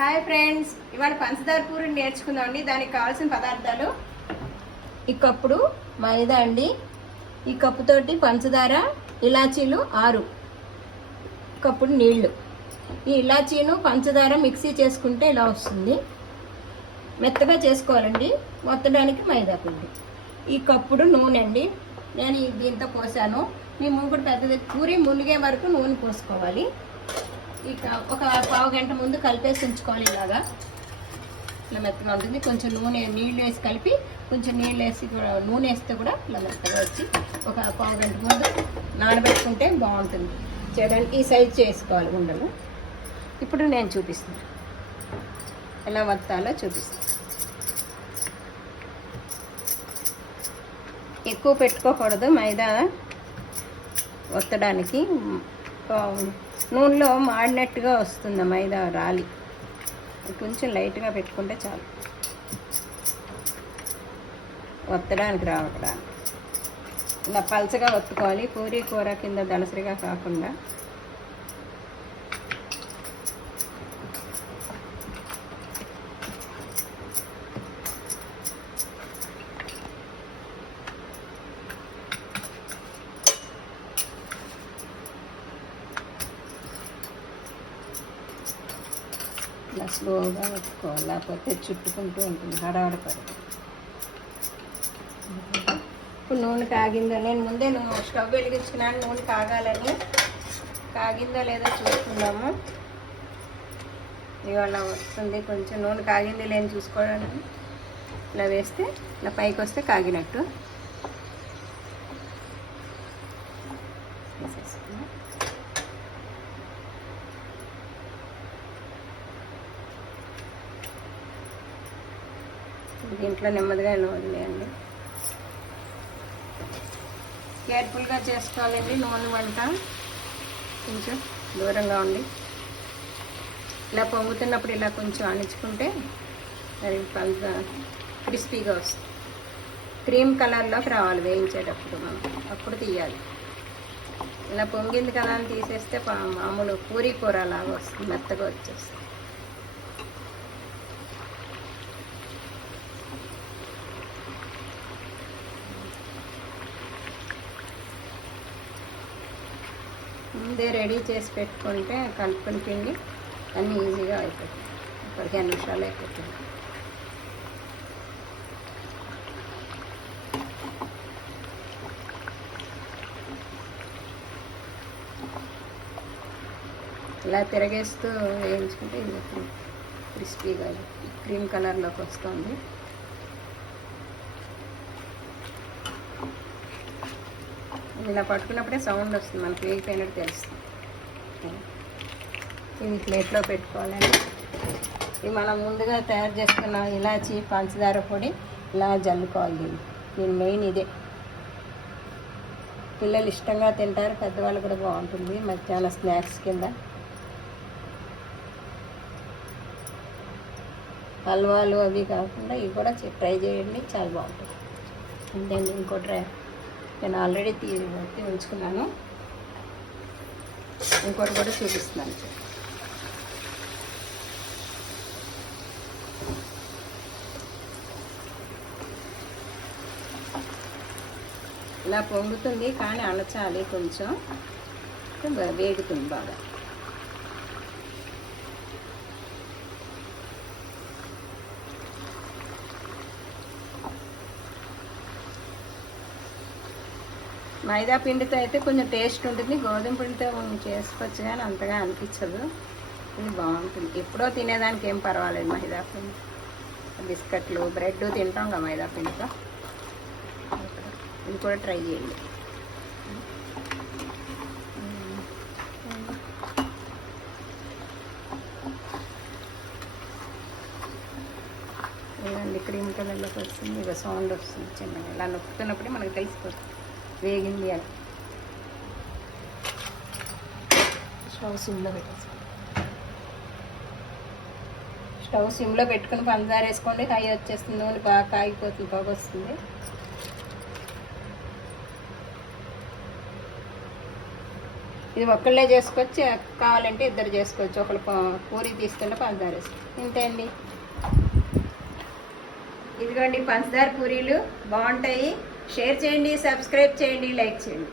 Hi friends, ఇవాళ పంచదార పూరి నేర్చుకుందామండి. దానికి కావాల్సిన పదార్థాలు ఈ కప్పుడు మైదా అండి, ఈ కప్పుతోటి పంచదార, ఇలాచీలు 6 కప్పుడు నీళ్లు. ఈ ఇలాచీను పంచదార మిక్సీ చేసుకుంటే ఇలా వస్తుంది. మెత్తగా చేసుకోవాలండి. మొత్తడానికి మైదా పిండి. ఈ కప్పుడు నూనె అండి, నేను దీంతో పోసాను. మీ మూగుడు పెద్దది, పూరి మునిగే వరకు నూనె పోసుకోవాలి. ఇక ఒక పావు గంట ముందు కలిపేసి ఉంచుకోవాలి. ఇలాగా ఇలా మెత్తగా ఉంటుంది. కొంచెం నూనె నీళ్ళు వేసి కలిపి, కొంచెం నీళ్ళు వేసి నూనె వేస్తే కూడా ఇలా మెత్తగా వచ్చి ఒక పావు గంట ముందు నానబెట్టుకుంటే బాగుంటుంది. చేయడానికి ఈ సైజ్ చేసుకోవాలి ఉండలు. ఇప్పుడు నేను చూపిస్తాను ఎలా వత్తాలో చూపిస్తాను. ఎక్కువ పెట్టుకోకూడదు మైదా వత్తడానికి. నూనెలో మాడినట్టుగా వస్తుంది మైదా రాలి. కొంచెం లైట్గా పెట్టుకుంటే చాలు, వత్తడానికి రావడానికి. ఇలా పలచగా వత్తుకోవాలి, పూరీ కూర కింద దళసరిగా కాకుండా. ఇలా స్లోగా పెట్టుకోవాలి, లేకపోతే చుట్టుకుంటూ ఉంటుంది, హడావడపడదు. ఇప్పుడు నూనె కాగిందో, నేను ముందే స్టవ్ వెలిగించుకున్నాను నూనె కాగాలని. కాగిందో లేదో చూసుకుందాము. ఇవాళ వస్తుంది, కొంచెం నూనె కాగింది లేని చూసుకోవడానికి. ఇలా వేస్తే ఇలా పైకి వస్తే కాగినట్టు. దీంట్లో నెమ్మదిగా వదిలేయండి. కేర్ఫుల్గా చేసుకోవాలండి నూనె వంట. కొంచెం దూరంగా ఉండి ఇలా పొంగుతున్నప్పుడు ఇలా కొంచెం అణించుకుంటే అది క్రిస్పీగా వస్తుంది. క్రీమ్ కలర్లోకి రావాలి వేయించేటప్పుడు మనం, అప్పుడు తీయాలి. ఇలా పొంగింది కదా అని తీసేస్తే మామూలు పూరీ కూర లాగా వస్తుంది, మెత్తగా వచ్చేస్తుంది. ముందే రెడీ చేసి పెట్టుకుంటే కలుపుకొని పిండి అన్నీ ఈజీగా అయిపోతుంది. 15 నిమిషాలు అయిపోతుంది. ఇలా తిరగేస్తూ వేయించుకుంటే ఇది క్రిస్పీగా క్రీమ్ కలర్లోకి వస్తుంది. ఇలా పట్టుకున్నప్పుడే సౌండ్ వస్తుంది, మనకి వేగిపోయినట్టు తెలుస్తుంది. ఇది ప్లేట్లో పెట్టుకోవాలండి. ఇది మనం ముందుగా తయారు చేసుకున్న ఇలాచీ పంచదార పొడి ఇలా జల్లుకోవాలి. దీని మెయిన్ ఇదే. పిల్లలు ఇష్టంగా తింటారు, పెద్దవాళ్ళు కూడా బాగుంటుంది మధ్యాహ్నం స్నాక్స్ కింద. హల్వాలు అవి కాకుండా ఇవి కూడా ట్రై చేయండి, చాలా బాగుంటుంది. ఇంకేంటి ఇంకో ట్రై నేను ఆల్రెడీ తీసి ఉంచుకున్నాను. ఇంకోటి కూడా చూపిస్తున్నాను. ఇలా పొంగుతుంది కానీ అణచాలి, కొంచెం వేగుతుంది బాగా. మైదా పిండితో అయితే కొంచెం టేస్ట్ ఉంటుంది, గోధుమ పిండితో చేసుకోవచ్చు కానీ అంతగా అనిపించదు. ఇది బాగుంటుంది. ఎప్పుడో తినేదానికి ఏం పర్వాలేదు. మైదా పిండి బిస్కెట్లు, బ్రెడ్ తింటాం కదా మైదా పిండితో. ఇది కూడా ట్రై చేయండి. ఇలాంటి క్రీమ్ కలర్లోకి వస్తుంది. ఇక సౌండ్ వస్తుంది చిన్నగా. ఇలా నొక్కుతున్నప్పుడే మనకు తెలిసిపోతుంది వేగింది అని. స్టవ్ సిమ్లో పెట్టేసి, స్టవ్ సిమ్లో పెట్టుకుని పంచదార వేసుకోండి. కాయ వచ్చేస్తుంది, నూనె బాగా కాగిపోతుంది, బాగా వస్తుంది. ఇది ఒక్కళ్ళే చేసుకోవచ్చు, కావాలంటే ఇద్దరు చేసుకోవచ్చు. ఒకళ్ళు పూరి తీసుకుంటే పంచదార వేసి ఇంతే అండి. ఇదిగోండి పంచదార పూరీలు బాగుంటాయి. షేర్ చేయండి, సబ్స్క్రైబ్ చేయండి, లైక్ చేయండి.